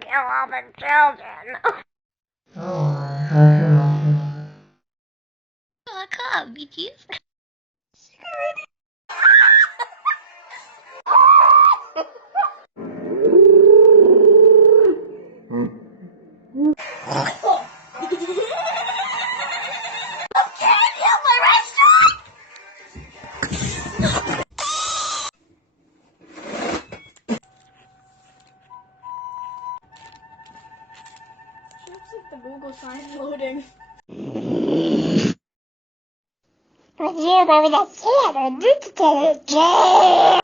kill all the children. Oh, come, bitches. Looks like the Google sign loading. But you remember that kid,